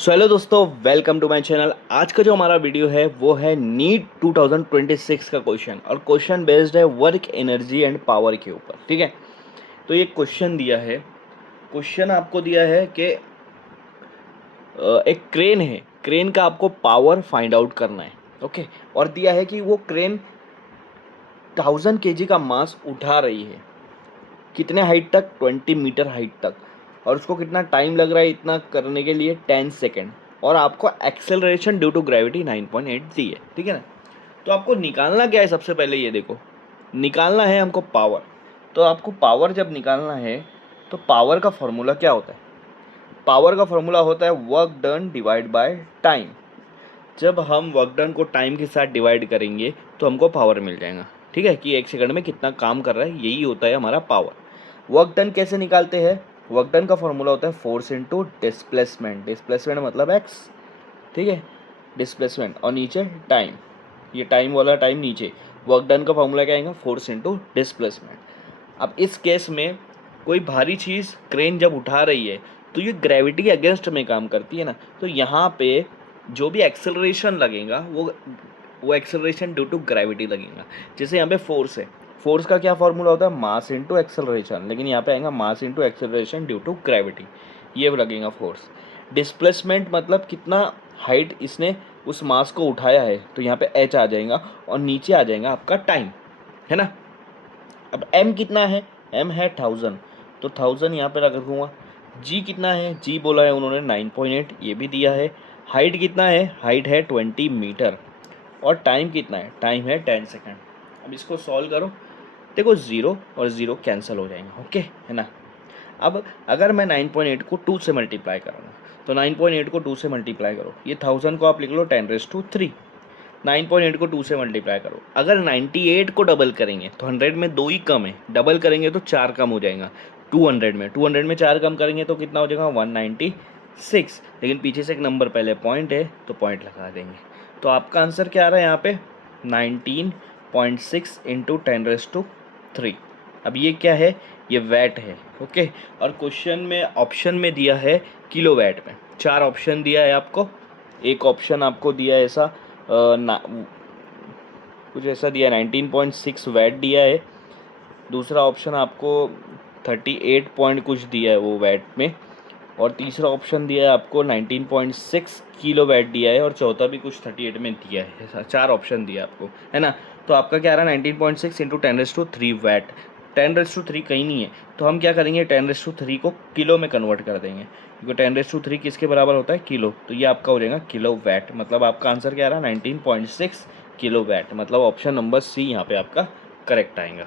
So hello दोस्तों, welcome to my channel. आज का जो हमारा वीडियो है वो है नीट 2026 का क्वेश्चन, और क्वेश्चन बेस्ड है वर्क एनर्जी एंड पावर के ऊपर। ठीक है, तो ये क्वेश्चन दिया है, क्वेश्चन आपको दिया है कि एक क्रेन है, क्रेन का आपको पावर फाइंड आउट करना है। ओके, और दिया है कि वो क्रेन 1000 kg का मास उठा रही है, कितने हाइट तक, 20 मीटर हाइट तक, और उसको कितना टाइम लग रहा है इतना करने के लिए, 10 सेकेंड, और आपको एक्सेलरेशन ड्यू टू ग्रेविटी 9.8 दी है। ठीक है ना, तो आपको निकालना क्या है, सबसे पहले ये देखो, निकालना है हमको पावर। तो आपको पावर जब निकालना है तो पावर का फॉर्मूला क्या होता है? पावर का फॉर्मूला होता है work done divide by time. जब हम वर्क डन को टाइम के साथ डिवाइड करेंगे तो हमको पावर मिल जाएगा। ठीक है, कि 1 सेकंड में कितना काम कर रहा है, यही होता है हमारा पावर। वर्क डन कैसे निकालते हैं? वर्क डन का फॉर्मूला होता है फोर्स इनटू डिस्प्लेसमेंट। डिस्प्लेसमेंट मतलब एक्स, ठीक है, डिस्प्लेसमेंट, और नीचे टाइम, ये टाइम वाला टाइम नीचे। वर्क डन का फॉर्मूला क्या आएगा? Force into displacement. अब इस केस में कोई भारी चीज़ क्रेन जब उठा रही है तो ये ग्रेविटी के अगेंस्ट में काम करती है ना, तो यहाँ पे जो भी एक्सेलरेशन लगेगा वो एक्सेलरेशन ड्यू टू ग्रेविटी लगेगा। जैसे यहाँ पे फोर्स है, फोर्स का क्या फॉर्मूला होता है? मास इनटू एक्सेलरेशन, लेकिन यहाँ पे आएगा mass into acceleration due to gravity, ये लगेगा फोर्स। डिस्प्लेसमेंट मतलब कितना हाइट इसने उस मास को उठाया है, तो यहाँ पे एच आ जाएगा, और नीचे आ जाएगा आपका टाइम, है ना। अब m कितना है? m है 1000, तो 1000 यहाँ पे रख दूँगा। g कितना है? g बोला है उन्होंने 9.8, ये भी दिया है। हाइट कितना है? हाइट है 20 मीटर, और टाइम कितना है? टाइम है 10 सेकेंड। अब इसको सॉल्व करो, देखो 0 और 0 कैंसिल हो जाएंगे, ओके, है ना। अब अगर मैं 9.8 को 2 से मल्टीप्लाई करूँगा, तो 9.8 को 2 से मल्टीप्लाई करो, ये 1000 को आप लिख लो 10⁻3। 9.8 को 2 से मल्टीप्लाई करो, अगर 98 को डबल करेंगे तो 100 में 2 ही कम है, डबल करेंगे तो 4 कम हो जाएगा। 200 में 4 कम करेंगे तो कितना हो जाएगा? 196। लेकिन पीछे से एक नंबर पहले पॉइंट है तो पॉइंट लगा देंगे। तो आपका आंसर क्या आ रहा है यहाँ पे? 19.6 इंटू 10⁻3। अब ये क्या है? ये वैट है, ओके। और क्वेश्चन में ऑप्शन में दिया है किलो वैट में। 4 ऑप्शन दिया है आपको। एक ऑप्शन आपको दिया है ऐसा कुछ ऐसा दिया है, 19.6 वैट दिया है। दूसरा ऑप्शन आपको 38 पॉइंट कुछ दिया है वो वैट में, और तीसरा ऑप्शन दिया है आपको 19.6 किलो वैट दिया है, और चौथा भी कुछ 38 में दिया है। ऐसा 4 ऑप्शन दिया आपको, है ना। तो आपका क्या आ रहा है? 19.6 इंटू 10⁻3 वैट। 10⁻3 कहीं नहीं है, तो हम क्या करेंगे? 10⁻3 को किलो में कन्वर्ट कर देंगे, क्योंकि 10⁻3 किसके बराबर होता है? किलो। तो ये आपका हो जाएगा किलो वैट। मतलब आपका आंसर क्या आ रहा है? 19.6 किलो वैट। मतलब ऑप्शन नंबर सी यहाँ पे आपका करेक्ट आएगा।